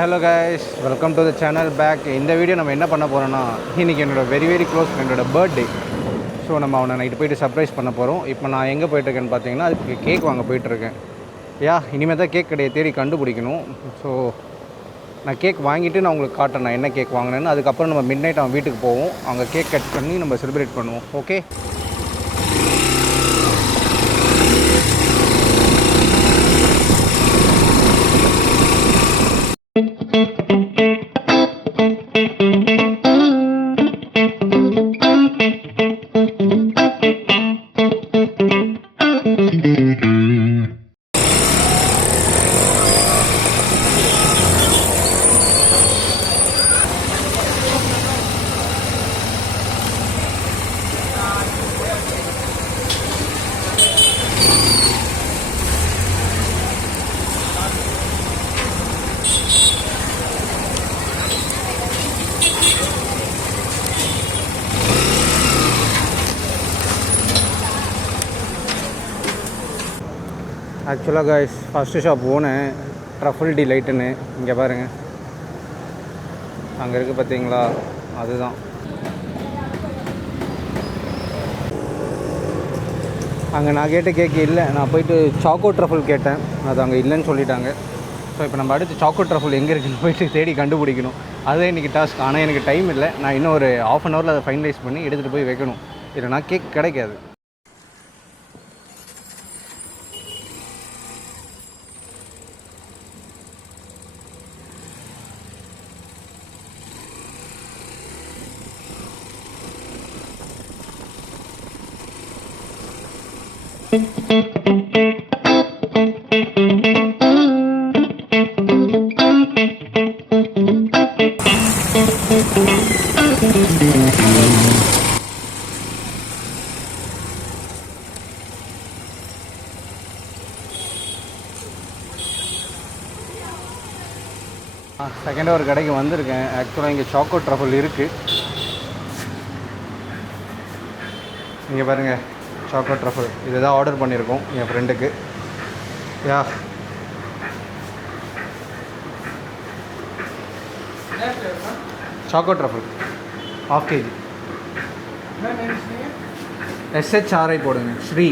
Hello guys, welcome to the channel back. இந்த video நம்ம என்ன பண்ண போகிறோன்னா, இன்றைக்கி என்னோடய வெரி க்ளோஸ் ஃப்ரெண்டோட பர்த்டே. ஸோ நம்ம அவனை நைட்டு போய்ட்டு சர்ப்ரைஸ் பண்ண போகிறோம். இப்போ நான் எங்கே போயிட்டுருக்கேன்னு பார்த்தீங்கன்னா, அதுக்கு கேக் வாங்க போயிட்டுருக்கேன். இனிமேல் தான் கேக் கடையை தேடி கண்டுபிடிக்கணும். ஸோ நான் கேக் வாங்கிட்டு நான் உங்களுக்கு காட்டுறேன் நான் என்ன கேக் வாங்கினேன்னு. அதுக்கப்புறம் நம்ம மிட் நைட் அவன் வீட்டுக்கு போவோம். அங்கே கேக் கட் பண்ணி நம்ம செலிப்ரேட் பண்ணுவோம். ஓகே. ஆக்சுவலாக கைஸ், ஃபஸ்ட்டு ஷாப் போனேன், ட்ரஃபிள் டிலைட்டுன்னு. இங்கே பாருங்கள், அங்கே இருக்குது பார்த்தீங்களா, அதுதான். அங்கே நான் கேட்ட கேக்கு இல்லை. நான் போயிட்டு சாக்கோ ட்ரஃபிள் கேட்டேன், அது அங்கே இல்லைன்னு சொல்லிட்டாங்க. ஸோ இப்போ நம்ம அடுத்து சாக்கோ ட்ரஃபிள் எங்கே இருக்குன்னு போயிட்டு தேடி கண்டுபிடிக்கணும். அதுதான் இன்றைக்கி டாஸ்க். ஆனால் எனக்கு டைம் இல்லை. நான் இன்னும் ஒரு ½ அன் ஹவரில் அதை ஃபைனலைஸ் பண்ணி எடுத்துகிட்டு போய் வைக்கணும். இல்லைனா கேக் கிடைக்காது. செகண்டாக ஒரு கடைக்கு வந்திருக்கேன். ஆக்சுவலாக இங்கே சாக்கோ ட்ரஃபிள் இருக்குது. இங்கே பாருங்கள், சாக்கோ ட்ரஃபிள். இது தான் ஆர்டர் பண்ணியிருக்கோம் என் ஃப்ரெண்டுக்கு. Choco truffle ½ kg. SHRI போடுங்க, ஸ்ரீ.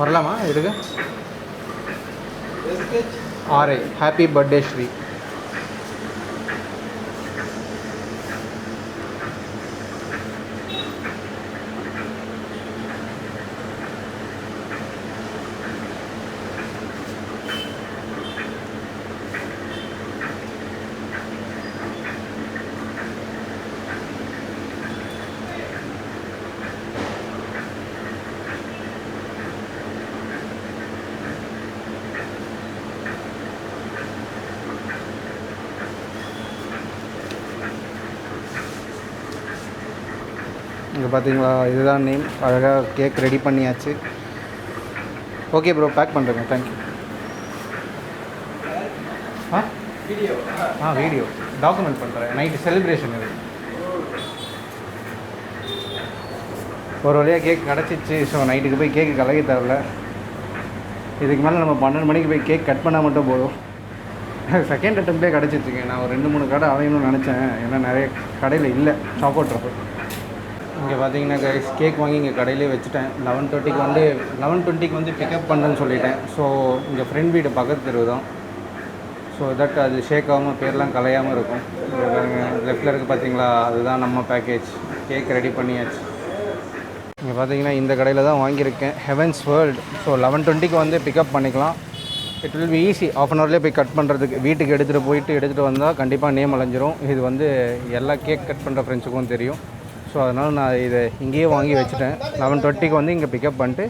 வரலாமா எடுக்க? RI, happy birthday Sri. இங்கே பார்த்தீங்களா, இதுதான் நேம். அழகாக கேக் ரெடி பண்ணியாச்சு. ஓகே ப்ரோ, பேக் பண்ணுறேங்க. தேங்க்யூ. வீடியோ டாக்குமெண்ட் பண்ணுறேன். நைட்டு செலிப்ரேஷன் இது. ஒரு வழியாக கேக் கிடச்சிச்சு. ஸோ நைட்டுக்கு போய் கேக்கு கலகி தரல. இதுக்கு மேலே நம்ம 12 மணிக்கு போய் கேக் கட் பண்ணால் மட்டும் போதும். செகண்ட் அட்டம்ப்டே கிடச்சிச்சுங்க. நான் ஒரு 2-3 கடை அலையணும்னு நினச்சேன். ஏன்னா நிறைய கடையில் இல்லை சாக்கோ ட்ரஃபிள். இங்கே பார்த்தீங்கன்னா கைஸ், கேக் வாங்கி இங்கே கடையிலே வச்சுட்டேன். 11:20க்கு வந்து பிக்கப் பண்ணுறேன்னு சொல்லிட்டேன். ஸோ இங்கே ஃப்ரெண்ட் வீடு பக்கத்து தெரு தான். ஸோ தட் அது ஷேக் ஆகாமல், பேர்லாம் கலையாமல் இருக்கும். லெஃப்டில் இருக்குது பார்த்தீங்களா, அதுதான் நம்ம பேக்கேஜ். கேக் ரெடி பண்ணியாச்சு. இங்கே பார்த்தீங்கன்னா இந்த கடையில் தான் வாங்கியிருக்கேன், ஹெவன்ஸ் வேர்ல்டு. ஸோ 11:20க்கு வந்து பிக்கப் பண்ணிக்கலாம். It will be easy. ½ an ஹவர்லேயே போய் கட் பண்ணுறதுக்கு. வீட்டுக்கு எடுத்துகிட்டு வந்தால் கண்டிப்பாக நேம் அலைஞ்சிரும். இது வந்து எல்லா கேக் கட் பண்ணுற ஃப்ரெண்ட்ஸுக்கும் தெரியும். ஸோ அதனால் நான் இதை இங்கேயே வாங்கி வச்சுட்டேன். 11:20க்கு வந்து இங்கே பிக்கப் பண்ணிட்டு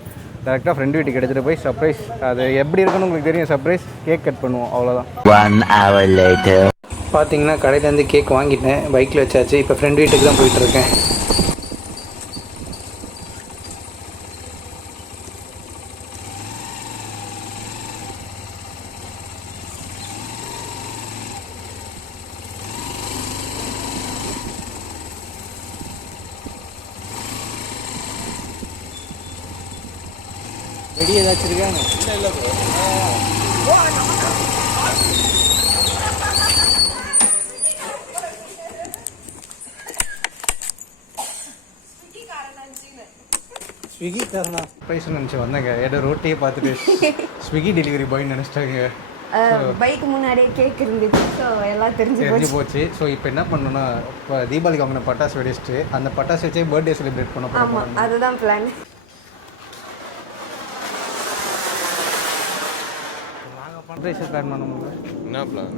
டேரெக்டாக ஃப்ரெண்ட் வீட்டுக்கு எடுத்துகிட்டு போய் சர்ப்ரைஸ். அது எப்படி இருக்குன்னு உங்களுக்கு தெரியும். சர்ப்ரைஸ் கேக் கட் பண்ணுவோம், அவ்வளோதான். 1 hour later. பார்த்தீங்கன்னா கடையிலேருந்து கேக் வாங்கிட்டேன், பைக்கில் வச்சாச்சு. இப்போ ஃப்ரெண்ட் வீட்டுக்கு தான் போயிட்டுருக்கேன். வெடி ஏதாச்சும் இருக்காங்க? இல்லை ப்ரோ. ஸ்விக்கி தரணா ப்ரைஸ் நினச்சி வந்தேங்க. ஏதோ ரோட்டையே பார்த்துட்டு ஸ்விக்கி டெலிவரி பாய்னு நினச்சிட்டாங்க. பைக் முன்னாடியே கேக் இருந்துச்சு. ஸோ எல்லாம் தெரிஞ்சு போச்சு. ஸோ இப்போ என்ன பண்ணணும்னா, இப்போ தீபாவளிக்கு வாங்கின பட்டாசு வெடிச்சிட்டு அந்த பட்டாசு வச்சே பர்த்டே செலிப்ரேட் பண்ண போகிறோம். ஆமாம், அதுதான் பிளான். ஃபண்ட்ரைசர் பிளான் பண்ணுவோம். என்ன பிளான்?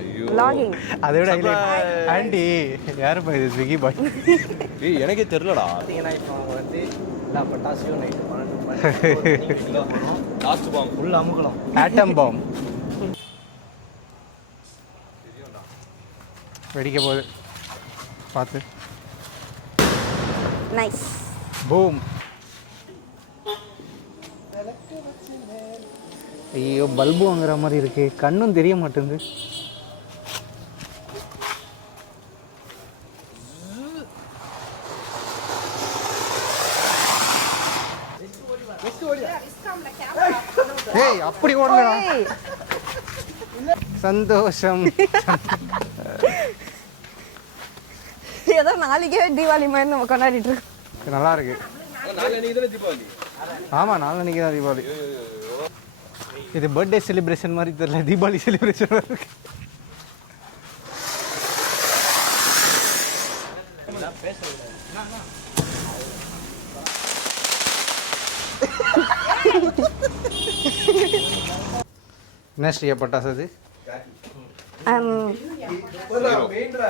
ஐயோ, லாகிங். அதை விட ஆண்டி யாருப்பா இது ஸ்விக்கி பாய்? ஏய் எனக்கே தெரிலடா. பார்த்தீங்கன்னா இப்போ அவங்க வந்து எல்லா பட்டாசையும் நைட்டு 12 லாஸ்ட் பாம் ஃபுல் அமுக்கலாம். ஆட்டம் பாம் வெடிக்க போகுது, பார்த்து. நைஸ். பூம். ஐயோ, பல்பு வாங்குற மாதிரி இருக்கு, கண்ணும் தெரிய மாட்டேங்குது. ஏய், அப்படி ஓடுங்கடா. சந்தோஷம். ஏதோ நாளைக்கே தீபாவளி மாதிரி நம்ம கொண்டாடிட்டு இருக்கோம். நல்லா இருக்கு. தீபாவளி. ஆமாம், நாளைக்கு தான் தீபாவளி. இது பர்த்டே செலிப்ரேஷன் மாதிரி தெரியல, தீபாவளி செலிப்ரேஷன் மாதிரி இருக்கு. என்ன ஸ்ரீயா பட்டாசு அது?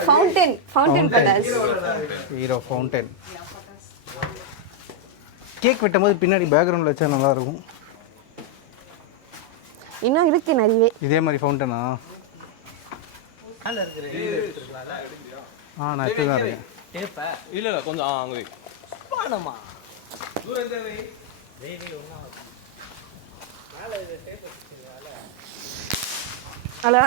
ஃபவுண்டன் பட்டாஸ். Hero fountain. கேக் வெட்டும் போது பின்னாடி பேக்ரவுண்டில் வச்சா நல்லா இருக்கும். இன்னும் இருக்கு நிறையவே. இதே மாதிரி ஃபவுண்டனா? நான் எடுத்து தான் இருக்கேன். இல்லை கொஞ்சம் அங்கே வை. அவ்வளோ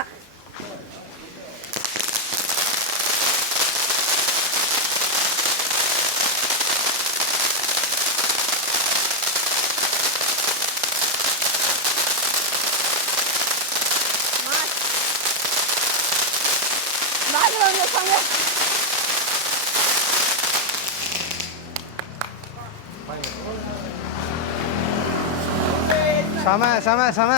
செம செம செம.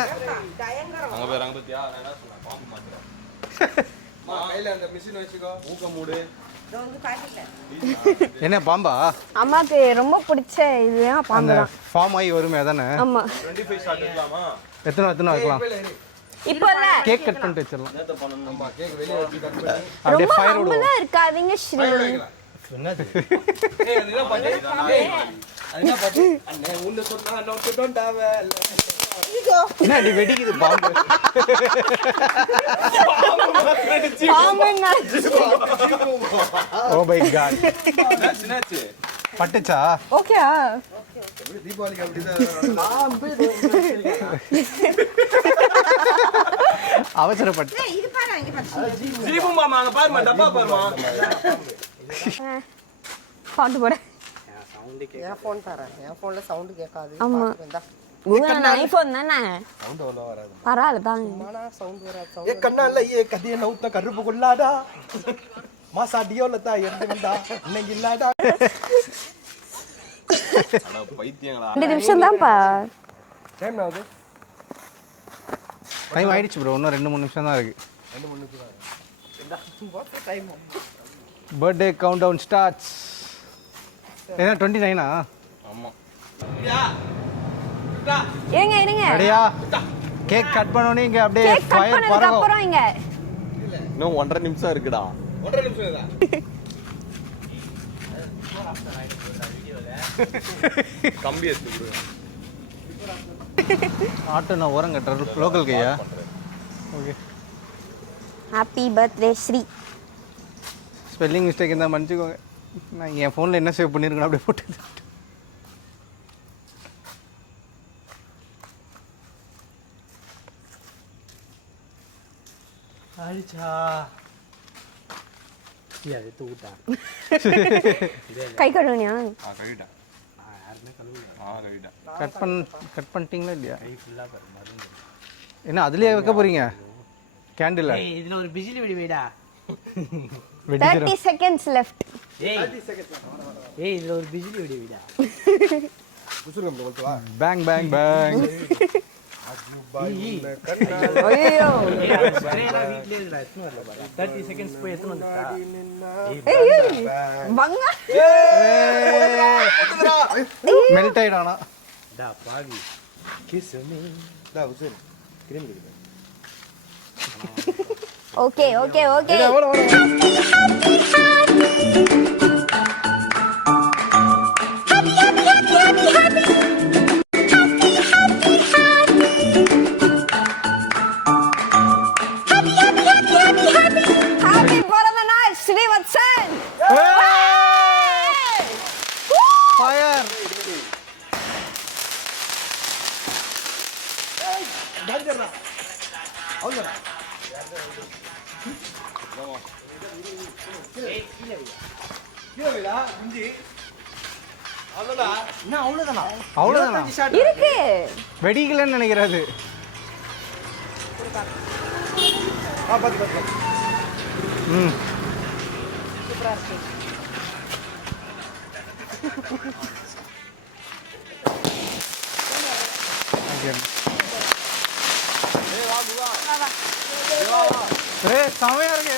அங்கே பேர் அங்கே பற்றியா? நான் என்ன சொன்னேன், பாம்பு மாத்திரம் கையில் அந்த மிஷின் வச்சுக்கோ, ஊக்க மூடு. என்ன பாம்பா? அம்மாக்கு ரொம்ப பிடிச்ச இதுதான் அந்த பாம்பு தான். ஃபார்ம் ஆகி வருமே அதானே? ஆமா. 25 ஷாட் எடுக்கலாமா? எத்தனை வைக்கலாம்? இப்போ இல்ல, கேக் கட் பண்ணிட்டு வச்சிடலாம். என்னத்த பண்ணணும்பா? கேக் வெளியே வச்சு கட் பண்ணி அப்படியே ரொம்ப ஃபயர் விடுவோம். ஹம்பிளா இருக்காதீங்க ஸ்ரீ. என்னது? ஏய், அது என்ன பண்ணு? ஏய், அது என்ன பண்ணு? அண்ணே உன்னை சொன்னா நோட்டு டோண்டாவே. என்ன நீ வெடிக்குது பாம்பு? பாம்புன்னா ஓ மை காட். என்னாச்சு? பட்டுச்சா? ஓகேயா? தீபாவளிக்கு அப்படிதான் அவசரப்பட்டு. ஜீபும் மாமா அங்க பாருமா, டப்பா பாருமா. பாட்டு போட. என் ஃபோன் தரேன், என் ஃபோன்ல சவுண்ட் கேட்காது. ஆமா. கூகுள் ஐபோன் தானே, சவுண்ட் அவ்வளோ வராது. பரவாயில்ல தாங்க. ஆனா சவுண்ட் வராது. ஏ கண்ணால ஏ கதிய நவுத்த கருப்பு கொள்ளாடா மாசா டியோலதா இருந்து வந்தா இன்னைக்கு இல்லாடா. அட பைத்தியங்களா. 2 நிமிஷம் தான்ப்பா. டைம் ஆகுது. டைம் ஆயிடுச்சு ப்ரோ, இன்னும் 2-3 நிமிஷம் தான் இருக்கு. Birthday count down starts. என்ன 29ஆ? ஆமா. இருங்க ரெடியா? கேக் கட் பண்ணோனே இங்க அப்படியே கேக் கட் ஃபயர் பண்ணதுக்கு பறக்கும். அப்புறம் இங்க இன்னும் 1.5 நிமிஷம் இருக்குடா. 1.5 நிமிஷம் இதா. கம்பி எடுத்து விடு. ஆட்டோ நான் ஓரம் கட்டுறேன், லோக்கல் கையா? Okay. Happy birthday Sri. Spelling mistake இருந்தால் மன்னிச்சுக்கோங்க. நான் என் ஃபோனில் என்ன சேவ் பண்ணியிருக்கேன் அப்படியே போட்டு. ஆயிச்சா அது தூட்டா கை கழுவுனியா? கழுவிட்டேன். கட் பண்ணிட்டீங்களா இல்லையா? என்ன அதுலயே வைக்க போறீங்க கேண்டில்? இதுல ஒரு பிஜிலி வெடி வைடா. 30 seconds left. ஏய் இதுல ஒரு பிஜிலி வெடி வைடா. Bang bang bang. ஐயோ ஸ்ப்ரேனா வீட்லயே இருக்குடா. எத்தனை வரல பாரு. 30 seconds போய் எத்தனை வந்துட்டா? ஏய் பங்க மெல்ட் ஆயிடானா? டா பாவி. கிஸ் மீ டா உசேன் cream cream okay okay okay happy பிறந்த நாள் ஸ்ரீவத்சன். ஃபயர். டான்ஜர்ரா அவுங்கடா கீழேடா இஞ்சி அவ்வளவுதான். என்ன அவ்வளவுதானா? அவ்வளவுதானா? இருக்கு வெடிக்கலன்னு நினைக்கிறாரு. பாத்து ம் ஏய் செமையா இருக்கு.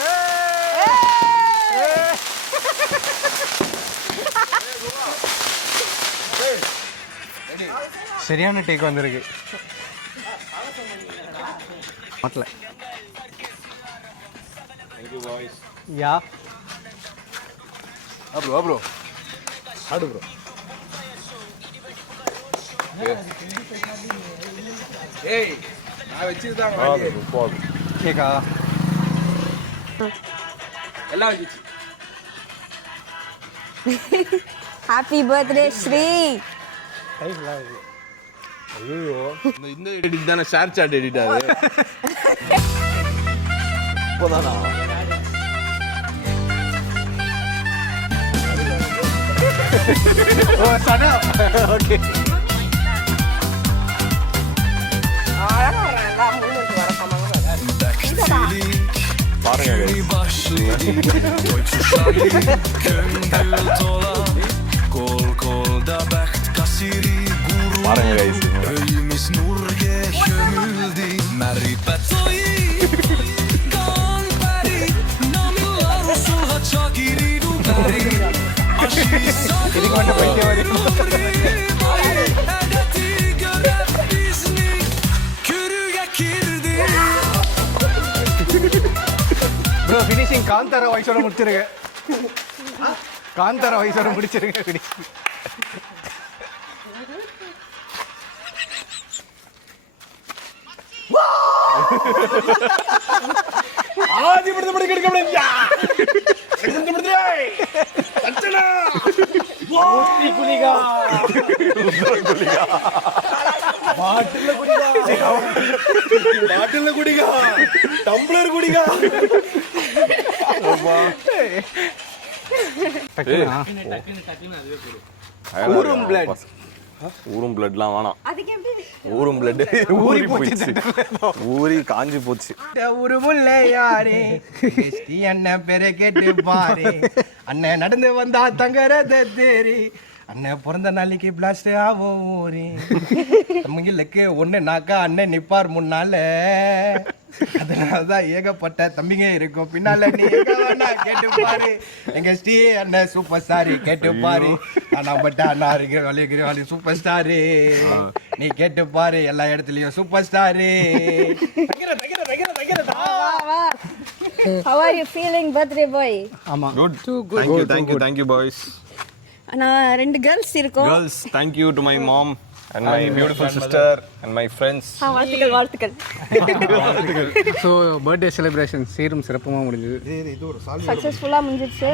சரியான டேக் வந்திருக்கு. மாட்டல. யா ப்ரோ ஆடு ப்ரோ. ஏய் நான் வச்சிருந்தாங்க கேக்கா எல்லாம் வச்சிச்சு. Happy birthday Sri. இந்த எடிட் தானே ஷேர் சாட் எடிட் ஆகுது. இப்போதானா ஓ சடா ஓகே. இதுக்கு மட்டும் பைத்திய ப்ரோ ஃபினிஷிங் காந்தார வயசோட முடிச்சிருங்க. காந்தார வயசோட முடிச்சிருங்க ஃபினிஷிங். ஆதி படுத்து படுக்க எடுக்க முடியா எடுத்து படுத்து சச்சனா ஓட்டி குளிகா பாட்டில்ல குடிகா பாட்டில்ல குடிகா டம்ளர் குடிகா ஊரும் பிளட். ஊரும் பிளட்லாம் வேணாம். அதுக்கு எப்படி ஊரும் பிளட் ஊறி போச்சு. ஊறி காஞ்சி போச்சு. ஒரு முல்லை யாரே அண்ணன் பேரை கேட்டு பாரு. அண்ணன் நடந்து வந்தா தங்கறத தேரி. அண்ணன் பிறந்த நாளைக்கு பிளாஸ்ட் ஆகும் ஊரி. தம்பிங்களுக்கு ஒண்ணு நாக்கா அண்ணன் நிப்பார் முன்னால. அதனாலதான் ஏகப்பட்ட தம்பிங்க இருக்கும் பின்னால. நீ எங்க வேணா கேட்டு பாரு. எங்க ஸ்ரீ அண்ணன் சூப்பர் ஸ்டார் கேட்டு பாரு. ஆனா பட் அண்ணா இருக்கிற சூப்பர் ஸ்டாரு. நீ கேட்டு பாரு எல்லா இடத்துலயும் super star. How are you feeling birthday boy? ஆமா குட். Thank you boys. நான் ரெண்டு girls இருக்கோம். Girls, thank you to my mom and my beautiful sister and my friends. வாழ்த்துக்கள் வாழ்த்துக்கள். ஸோ பர்த்டே செலிப்ரேஷன் சீரும் சிறப்புமாக முடிஞ்சது. இது ஒரு சால்வ் சக்சஸ்ஃபுல்லா முடிஞ்சிருச்சு.